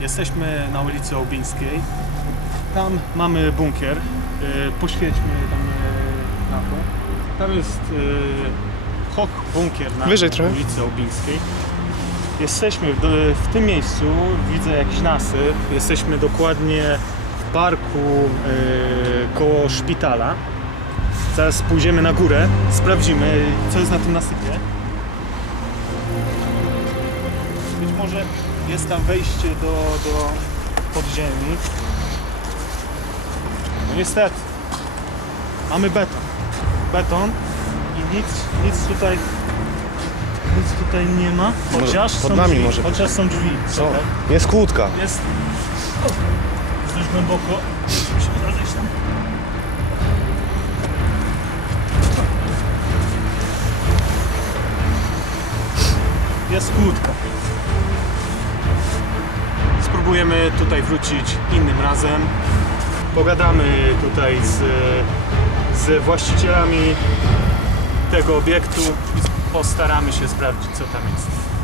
Jesteśmy na ulicy Obińskiej. Tam mamy bunkier. Y, Poświećmy tam y, na to. Tam jest y, Hoch bunkier na Wyżej trochę. ulicy Obińskiej. Jesteśmy w, tym miejscu, widzę jakiś nasyp. Jesteśmy dokładnie w parku koło szpitala. Zaraz pójdziemy na górę, sprawdzimy co jest na tym nasypie. Może jest tam wejście do, do podziemi. No niestety. Mamy beton. Beton i nic, nic tutaj nic tutaj nie ma. Chociaż pod są nami drzwi. może. Chociaż są drzwi. Co? Czekaj. Jest kłódka. Jest. Jest dość głęboko. Musimy rozejść tam. Jest kłódka. Spróbujemy tutaj wrócić innym razem. Pogadamy tutaj z, z właścicielami tego obiektu i postaramy się sprawdzić co tam jest.